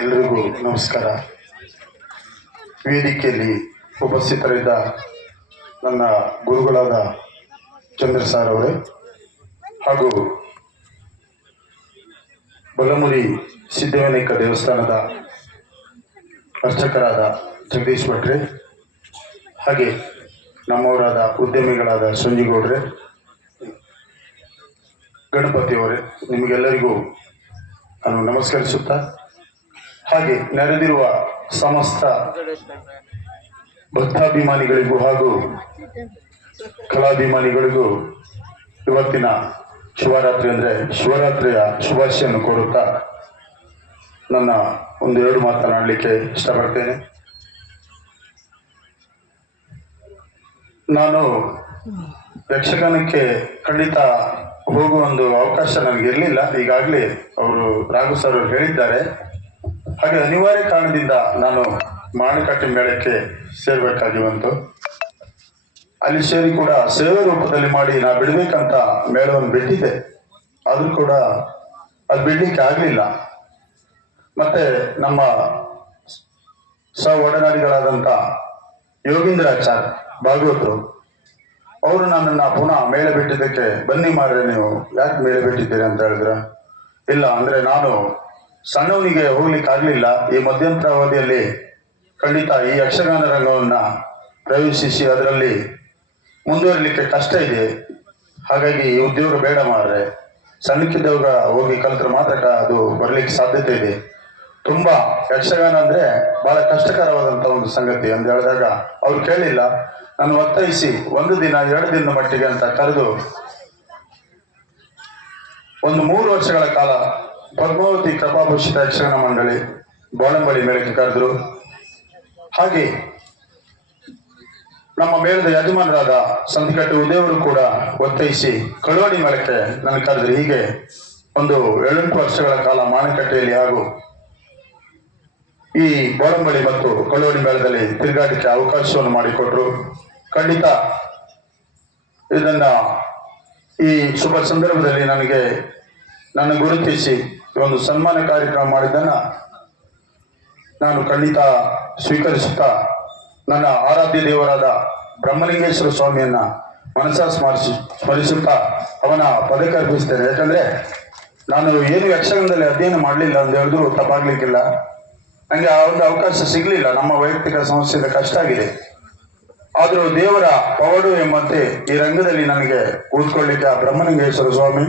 ಎಲ್ರಿಗೂ ನಮಸ್ಕಾರ. ವೇದಿಕೆಯಲ್ಲಿ ಉಪಸ್ಥಿತರಿದ್ದ ನನ್ನ ಗುರುಗಳಾದ ಚಂದ್ರ ಸಾರ್ ಅವರೇ ಹಾಗೂ ಬಲಮುರಿ ಸಿದ್ಧವಿನಾಯಕ ದೇವಸ್ಥಾನದ ಅರ್ಚಕರಾದ ಜಗದೀಶ್ ಭಟ್ರೆ, ಹಾಗೆ ನಮ್ಮವರಾದ ಉದ್ಯಮಿಗಳಾದ ಸಂಜಿಗೌಡ್ರೆ, ಗಣಪತಿಯವರೇ, ನಿಮಗೆಲ್ಲರಿಗೂ ನಾನು ನಮಸ್ಕರಿಸುತ್ತಾ, ಹಾಗೆ ನೆರೆದಿರುವ ಸಮಸ್ತ ಭಕ್ತಾಭಿಮಾನಿಗಳಿಗೂ ಹಾಗೂ ಕಲಾಭಿಮಾನಿಗಳಿಗೂ ಇವತ್ತಿನ ಶಿವರಾತ್ರಿ ಅಂದರೆ ಶಿವರಾತ್ರಿಯ ಶುಭಾಶಯನ್ನು ಕೋರುತ್ತಾ ನನ್ನ ಒಂದೆರಡು ಮಾತನಾಡಲಿಕ್ಕೆ ಇಷ್ಟಪಡ್ತೇನೆ. ನಾನು ಯಕ್ಷಗಾನಕ್ಕೆ ಖಂಡಿತ ಹೋಗುವ ಒಂದು ಅವಕಾಶ ನನಗೆ ಇರಲಿಲ್ಲ. ಈಗಾಗಲೇ ಅವರು ರಾಘು ಸರ್ ಅವರು ಹೇಳಿದ್ದಾರೆ. ಹಾಗೆ ಅನಿವಾರ್ಯ ಕಾರಣದಿಂದ ನಾನು ಮಾಣಿಕಟ್ಟೆ ಮೇಳಕ್ಕೆ ಸೇರ್ಬೇಕಾಗಿ ಬಂತು. ಅಲ್ಲಿ ಸೇರಿ ಕೂಡ ಸೇವೆ ರೂಪದಲ್ಲಿ ಮಾಡಿ ನಾ ಬಿಡಬೇಕಂತ ಮೇಳವನ್ನು ಬಿಟ್ಟಿದ್ದೆ. ಆದರೂ ಕೂಡ ಅದು ಬಿಡ್ಲಿಕ್ಕೆ ಆಗಲಿಲ್ಲ. ಮತ್ತೆ ನಮ್ಮ ಒಡನಾಡಿಗಳಾದಂಥ ಯೋಗೀಂದ್ರಾಚಾರ್ಯ ಭಾಗವತರು ಅವರು ನನ್ನನ್ನು ಪುನಃ ಮೇಲೆ ಬಿಟ್ಟಿದ್ದಕ್ಕೆ, ಬನ್ನಿ ಮಾರ್ರೆ ನೀವು ಯಾಕೆ ಮೇಲೆ ಬಿಟ್ಟಿದ್ದೀರಿ ಅಂತ ಹೇಳಿದ್ರ. ಇಲ್ಲ ಅಂದರೆ ನಾನು ಸಣ್ಣವನಿಗೆ ಹೋಗ್ಲಿಕ್ಕೆ ಆಗಲಿಲ್ಲ. ಈ ಮಧ್ಯಂತರ ಅವಧಿಯಲ್ಲಿ ಖಂಡಿತ ಈ ಯಕ್ಷಗಾನ ರಂಗವನ್ನು ಪ್ರವೇಶಿಸಿ ಅದರಲ್ಲಿ ಮುಂದುವರಿಲಿಕ್ಕೆ ಕಷ್ಟ ಇದೆ. ಹಾಗಾಗಿ ಈ ಉದ್ಯೋಗ ಬೇಡ ಮಾರ್ರೆ, ಸಣ್ಣಕ್ಕಿದ್ದವಾಗ ಹೋಗಿ ಕಲಿತ್ರೆ ಮಾತ್ರ ಅದು ಬರಲಿಕ್ಕೆ ಸಾಧ್ಯತೆ ಇದೆ. ತುಂಬಾ ಯಕ್ಷಗಾನ ಅಂದ್ರೆ ಬಹಳ ಕಷ್ಟಕರವಾದಂತ ಒಂದು ಸಂಗತಿ ಅಂತ ಹೇಳಿದಾಗ ಅವ್ರು ಕೇಳಿಲ್ಲ. ನಾನು ಒತ್ತಾಯಿಸಿ 1 ದಿನ 2 ದಿನದ ಮಟ್ಟಿಗೆ ಅಂತ ಕರೆದು ಒಂದು 3 ವರ್ಷಗಳ ಕಾಲ ಪದ್ಮಾವತಿ ಕೃಪಾಭೂಷಿತ ಯಕ್ಷಗಾನ ಮಂಡಳಿ ಬೋಳಂಬಳಿ ಮೇಳಕ್ಕೆ ಕರೆದ್ರು. ಹಾಗೆ ನಮ್ಮ ಮೇಳದ ಯಜಮಾನರಾದ ಸಂತಿಕಟ್ಟೆ ಉದಯವರು ಕೂಡ ಒತ್ತಾಯಿಸಿ ಕಳವಡಿ ಮೇಳಕ್ಕೆ ನನ್ನ ಕರೆದ್ರು. ಹೀಗೆ ಒಂದು 7-8 ವರ್ಷಗಳ ಕಾಲ ಮಾಣಿಕಟ್ಟೆಯಲ್ಲಿ ಹಾಗೂ ಈ ಬೋಳಂಬಳಿ ಮತ್ತು ಕಳವಡಿ ಮೇಳದಲ್ಲಿ ತಿರುಗಾಟಕ್ಕೆ ಅವಕಾಶವನ್ನು ಮಾಡಿಕೊಟ್ರು. ಖಂಡಿತ ಇದನ್ನ ಈ ಶುಭ ಸಂದರ್ಭದಲ್ಲಿ ನನ್ನ ಗುರುತಿಸಿ ಒಂದು ಸನ್ಮಾನ ಕಾರ್ಯಕ್ರಮ ಮಾಡಿದ್ದನ್ನ ನಾನು ಖಂಡಿತ ಸ್ವೀಕರಿಸುತ್ತಾ ನನ್ನ ಆರಾಧ್ಯ ದೇವರಾದ ಬ್ರಹ್ಮಲಿಂಗೇಶ್ವರ ಸ್ವಾಮಿಯನ್ನ ಮನಸ್ಸಾ ಸ್ಮರಿಸುತ್ತಾ ಅವನ ಪದಕ ಅರ್ಪಿಸ್ತೇನೆ. ಯಾಕಂದ್ರೆ ನಾನು ಏನು ಯಕ್ಷಗಾನದಲ್ಲಿ ಅಧ್ಯಯನ ಮಾಡಲಿಲ್ಲ ಅಂತ ಹೇಳಿದ್ರು ತಪ್ಪಾಗ್ಲಿಕ್ಕಿಲ್ಲ. ನನಗೆ ಆ ಒಂದು ಅವಕಾಶ ಸಿಗ್ಲಿಲ್ಲ. ನಮ್ಮ ವೈಯಕ್ತಿಕ ಸಮಸ್ಯೆಯಿಂದ ಕಷ್ಟ ಆಗಿದೆ. ಆದರೂ ದೇವರ ಪವಾಡು ಎಂಬಂತೆ ಈ ರಂಗದಲ್ಲಿ ನನಗೆ ಕೂತ್ಕೊಳ್ಳಿಕ್ಕೆ ಆ ಬ್ರಹ್ಮಲಿಂಗೇಶ್ವರ ಸ್ವಾಮಿ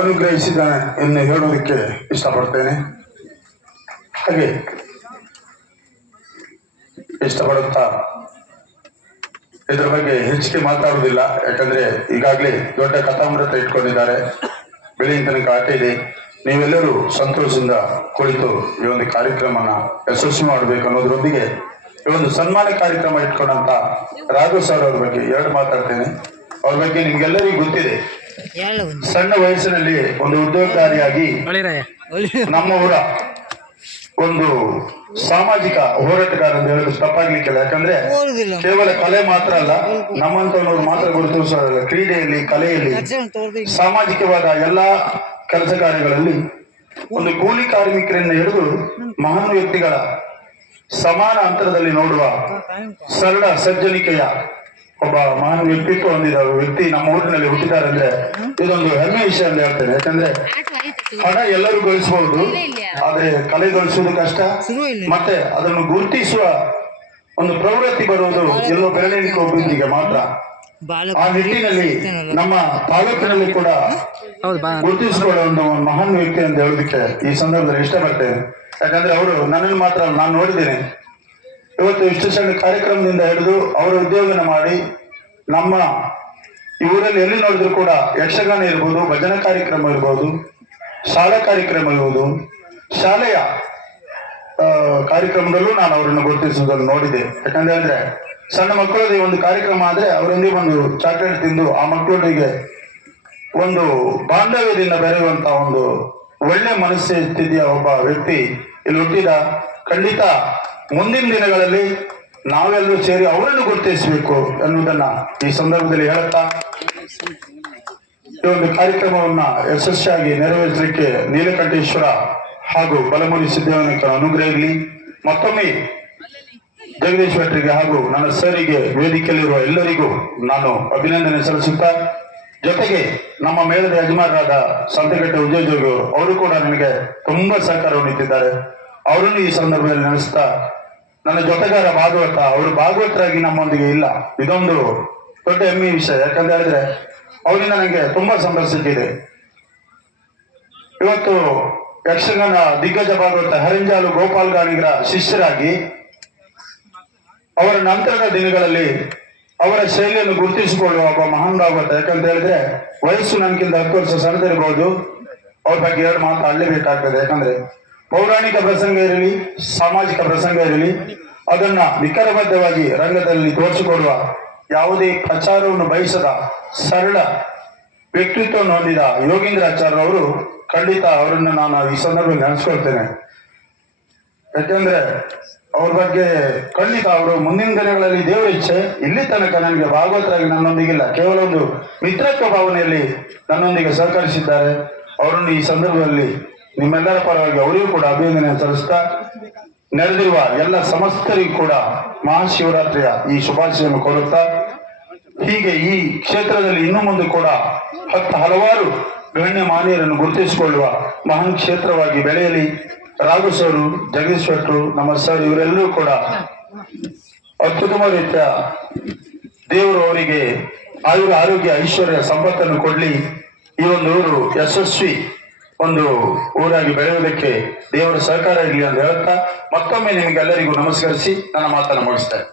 ಅನುಗ್ರಹಿಸಿದ್ದಾನೆ ಎಂದು ಹೇಳೋದಕ್ಕೆ ಇಷ್ಟಪಡ್ತೇನೆ. ಹಾಗೆ ಇಷ್ಟಪಡುತ್ತಾ ಇದರ ಬಗ್ಗೆ ಹೆಚ್ಚಿಗೆ ಮಾತಾಡುವುದಿಲ್ಲ. ಯಾಕಂದ್ರೆ ಈಗಾಗಲೇ ದೊಡ್ಡ ಕಥಾಮೃತ ಇಟ್ಕೊಂಡಿದ್ದಾರೆ. ಬೆಳಗಿನ ತನಕ ಆಟ ಇದೆ. ನೀವೆಲ್ಲರೂ ಸಂತೋಷದಿಂದ ಕುಳಿತು ಈ ಒಂದು ಕಾರ್ಯಕ್ರಮನ ಯಶಸ್ವಿ ಮಾಡಬೇಕು ಅನ್ನೋದ್ರೊಂದಿಗೆ ಈ ಒಂದು ಸನ್ಮಾನ ಕಾರ್ಯಕ್ರಮ ಇಟ್ಕೊಂಡಂತ ರಾಘು ಸರ್ ಅವ್ರ ಬಗ್ಗೆ 2 ಮಾತಾಡ್ತೇನೆ. ಅವ್ರ ಬಗ್ಗೆ ನಿಮ್ಗೆಲ್ಲರಿಗೂ ಗೊತ್ತಿದೆ. ಸಣ್ಣ ವಯಸ್ಸಿನಲ್ಲಿ ಒಂದು ಉದ್ಯೋಗಕಾರಿಯಾಗಿ ನಮ್ಮ ಊರ ಒಂದು ಸಾಮಾಜಿಕ ಹೋರಾಟಗಾರ ಅಂತ ಹೇಳೋದು ತಪ್ಪಾಗ್ಲಿಕ್ಕಿಲ್ಲ. ಯಾಕಂದ್ರೆ ಕೇವಲ ಕಲೆ ಮಾತ್ರ ಅಲ್ಲ, ನಮ್ಮಂತವ್ರು ಮಾತ್ರ ಗುರುತಿಸೋದಲ್ಲ. ಕ್ರೀಡೆಯಲ್ಲಿ, ಕಲೆಯಲ್ಲಿ, ಸಾಮಾಜಿಕವಾದ ಎಲ್ಲಾ ಕೆಲಸ ಕಾರ್ಯಗಳಲ್ಲಿ ಒಂದು ಕೂಲಿ ಕಾರ್ಮಿಕರನ್ನ ಹಿಡಿದು ಮಹಾನ್ ವ್ಯಕ್ತಿಗಳ ಸಮಾನ ಅಂತರದಲ್ಲಿ ನೋಡುವ ಸರಳ ಸಜ್ಜನಿಕೆಯ ಒಬ್ಬ ಮಹಾನ್ ವ್ಯಕ್ತಿತ್ವ ಹೊಂದಿದ ವ್ಯಕ್ತಿ ನಮ್ಮ ಊರಿನಲ್ಲಿ ಹುಟ್ಟಿದ್ದಾರೆ ಅಂದ್ರೆ ಇದೊಂದು ಹೆಮ್ಮೆ ವಿಷಯ ಅಂತ ಹೇಳ್ತೇನೆ. ಯಾಕಂದ್ರೆ ಹಣ ಎಲ್ಲರೂ ಗಳಿಸಬಹುದು, ಆದ್ರೆ ಕಲೆ ಗಳಿಸುವುದು ಕಷ್ಟ. ಮತ್ತೆ ಅದನ್ನು ಗುರುತಿಸುವ ಒಂದು ಪ್ರವೃತ್ತಿ ಬರುವುದು ಎಲ್ಲೋ ಬೆರಳಿಗೆ ಒಬ್ಬರಿಗೆ ಮಾತ್ರ. ಆ ನಿಟ್ಟಿನಲ್ಲಿ ನಮ್ಮ ತಾಲೂಕಿನಲ್ಲಿ ಕೂಡ ಗುರುತಿಸಿಕೊಳ್ಳುವ ಒಂದು ಮಹಾನ್ ವ್ಯಕ್ತಿ ಅಂತ ಹೇಳೋದಕ್ಕೆ ಈ ಸಂದರ್ಭದಲ್ಲಿ ಇಷ್ಟಪಡ್ತೇನೆ. ಯಾಕಂದ್ರೆ ಅವರು ನನ್ನನ್ನು ಮಾತ್ರ ನಾನು ನೋಡಿದ್ದೇನೆ. ಇವತ್ತು ಇಷ್ಟು ಸಣ್ಣ ಕಾರ್ಯಕ್ರಮದಿಂದ ಹಿಡಿದು ಅವರ ಉದ್ಯೋಗನ ಮಾಡಿ ನಮ್ಮ ಈ ಊರಲ್ಲಿ ಎಲ್ಲಿ ನೋಡಿದ್ರು ಕೂಡ ಯಕ್ಷಗಾನ ಇರ್ಬೋದು, ಭಜನಾ ಕಾರ್ಯಕ್ರಮ ಇರ್ಬೋದು, ಶಾಲಾ ಕಾರ್ಯಕ್ರಮ ಇರ್ಬೋದು, ಶಾಲೆಯ ಕಾರ್ಯಕ್ರಮದಲ್ಲೂ ನಾನು ಅವರನ್ನು ಗುರುತಿಸುವುದನ್ನು ನೋಡಿದೆ. ಯಾಕಂದ್ರೆ ಸಣ್ಣ ಮಕ್ಕಳಲ್ಲಿ ಒಂದು ಕಾರ್ಯಕ್ರಮ ಆದ್ರೆ ಅವರೊಂದಿಗೆ ಒಂದು ಚಾಕ್ಲೇಟ್ ತಿಂದು ಆ ಮಕ್ಕಳೊಂದಿಗೆ ಒಂದು ಬಾಂಧವ್ಯದಿಂದ ಬೆರೆಯುವಂತ ಒಂದು ಒಳ್ಳೆ ಮನಸ್ಥಿತಿಯ ಒಬ್ಬ ವ್ಯಕ್ತಿ ಇಲ್ಲಿ ಹುಟ್ಟಿದ. ಖಂಡಿತ ಮುಂದಿನ ದಿನಗಳಲ್ಲಿ ನಾವೆಲ್ಲರೂ ಸೇರಿ ಅವರನ್ನು ಗುರುತಿಸಬೇಕು ಎನ್ನುವುದನ್ನ ಈ ಸಂದರ್ಭದಲ್ಲಿ ಹೇಳುತ್ತಾ ಈ ಒಂದು ಕಾರ್ಯಕ್ರಮವನ್ನ ಯಶಸ್ವಿಯಾಗಿ ನೆರವೇರಿಸಲಿಕ್ಕೆ ನೀಲಕಂಠೇಶ್ವರ ಹಾಗೂ ಬಲಮುರಿ ಸಿದ್ದೇಶ್ವರನ ಅನುಗ್ರಹ ಇರಲಿ. ಮತ್ತೊಮ್ಮೆ ಜಗದೀಶ್ ಭಟ್ರಿಗೆ ಹಾಗೂ ನನ್ನ ಸರಿಗೆ ವೇದಿಕೆಯಲ್ಲಿರುವ ಎಲ್ಲರಿಗೂ ನಾನು ಅಭಿನಂದನೆ ಸಲ್ಲಿಸುತ್ತಾ, ಜೊತೆಗೆ ನಮ್ಮ ಮೇಳದ ಯಜಮಾನರಾದ ಸಂತಕಟ್ಟೆ ವಿಜಯ ಜೋಗಿ ಅವರು ಕೂಡ ನನಗೆ ತುಂಬಾ ಸಹಕಾರವನ್ನು ನೀಡಿದ್ದಾರೆ. ಅವರನ್ನು ಈ ಸಂದರ್ಭದಲ್ಲಿ ನೆನೆಸ್ತಾ, ನನ್ನ ಜೊತೆಗಾರ ಭಾಗವತ, ಅವರು ಭಾಗವತರಾಗಿ ನಮ್ಮೊಂದಿಗೆ ಇಲ್ಲ, ಇದೊಂದು ದೊಡ್ಡ ಹೆಮ್ಮೆಯ ವಿಷಯ. ಯಾಕಂತ ಹೇಳಿದ್ರೆ ಅವರಿಂದ ನನಗೆ ತುಂಬಾ ಸಂತೋಷ ಸಿಕ್ಕಿದೆ. ಇವತ್ತು ಯಕ್ಷಗಾನ ದಿಗ್ಗಜ ಭಾಗವತ ಹರಿಂಜಾಲು ಗೋಪಾಲ್ ಗಾಣಿಗರ ಶಿಷ್ಯರಾಗಿ ಅವರ ನಂತರದ ದಿನಗಳಲ್ಲಿ ಅವರ ಶೈಲಿಯನ್ನು ಗುರುತಿಸಿಕೊಳ್ಳುವ ಒಬ್ಬ ಮಹಾನ್ ಭಾಗವತ. ಯಾಕಂತ ಹೇಳಿದ್ರೆ ವಯಸ್ಸು ನನಗಿಂತ 10 ವರ್ಷ ಸಣ್ಣದಿರಬಹುದು, ಅವ್ರ ಬಗ್ಗೆ 2 ಮಾತು ಆಡಲೇಬೇಕಾಗ್ತದೆ. ಯಾಕಂದ್ರೆ ಪೌರಾಣಿಕ ಪ್ರಸಂಗ ಇರಲಿ, ಸಾಮಾಜಿಕ ಪ್ರಸಂಗ ಇರಲಿ, ಅದನ್ನ ನಿಖರಬದ್ಧವಾಗಿ ರಂಗದಲ್ಲಿ ತೋರಿಸಿಕೊಡುವ, ಯಾವುದೇ ಪ್ರಚಾರವನ್ನು ಬಯಸದ ಸರಳ ವ್ಯಕ್ತಿತ್ವವನ್ನು ಹೊಂದಿದ ಯೋಗೀಂದ್ರಾಚಾರ್ಯ ಅವರು, ಖಂಡಿತ ಅವರನ್ನು ನಾನು ಈ ಸಂದರ್ಭದಲ್ಲಿ ನೆನೆಸ್ಕೊಳ್ತೇನೆ. ಯಾಕೆಂದ್ರೆ ಅವ್ರ ಬಗ್ಗೆ ಖಂಡಿತ ಅವರು ಮುಂದಿನ ದಿನಗಳಲ್ಲಿ ದೇವರ ಇಚ್ಛೆ ಇಲ್ಲಿ ತನಕ ನನಗೆ ಭಾಗವತರಾಗಿ ನನ್ನೊಂದಿಗಿಲ್ಲ, ಕೇವಲ ಒಂದು ಮಿತ್ರತ್ವ ಭಾವನೆಯಲ್ಲಿ ನನ್ನೊಂದಿಗೆ ಸಹಕರಿಸಿದ್ದಾರೆ. ಅವರನ್ನು ಈ ಸಂದರ್ಭದಲ್ಲಿ ನಿಮ್ಮೆಲ್ಲರ ಪರವಾಗಿ ಅವರಿಗೂ ಕೂಡ ಅಭಿನಂದನೆ ಸಲ್ಲಿಸ್ತಾ, ನೆರೆದಿರುವ ಎಲ್ಲ ಸಮಸ್ತರಿಗೂ ಕೂಡ ಮಹಾಶಿವರಾತ್ರಿಯ ಈ ಶುಭಾಶಯವನ್ನು ಕೋರುತ್ತಾ, ಹೀಗೆ ಈ ಕ್ಷೇತ್ರದಲ್ಲಿ ಇನ್ನು ಮುಂದೆ ಕೂಡ ಹಲವಾರು ಗಣ್ಯ ಮಾನ್ಯರನ್ನು ಗುರುತಿಸಿಕೊಳ್ಳುವ ಮಹಾನ್ ಕ್ಷೇತ್ರವಾಗಿ ಬೆಳೆಯಲಿ. ರಾಘು ಸರ್, ಜಗದೀಶ್ ಭಟ್ರು, ನಮ್ಮ ಸರ್, ಇವರೆಲ್ಲರೂ ಕೂಡ ಅತ್ಯುತ್ತಮ ರೀತಿಯ ದೇವರು ಅವರಿಗೆ ಆಯುರ ಆರೋಗ್ಯ ಐಶ್ವರ್ಯ ಸಂಪತ್ತನ್ನು ಕೊಡ್ಲಿ. ಈ ಒಂದು ಊರು ಯಶಸ್ವಿ ಒಂದು ಊರಾಗಿ ಬೆಳೆಯುವುದಕ್ಕೆ ದೇವರ ಸಹಕಾರ ಇರಲಿ ಅಂತ ಹೇಳುತ್ತಾ, ಮತ್ತೊಮ್ಮೆ ನಿಮಗೆಲ್ಲರಿಗೂ ನಮಸ್ಕರಿಸಿ ನನ್ನ ಮಾತನ್ನು ಮುಗಿಸ್ತೇನೆ.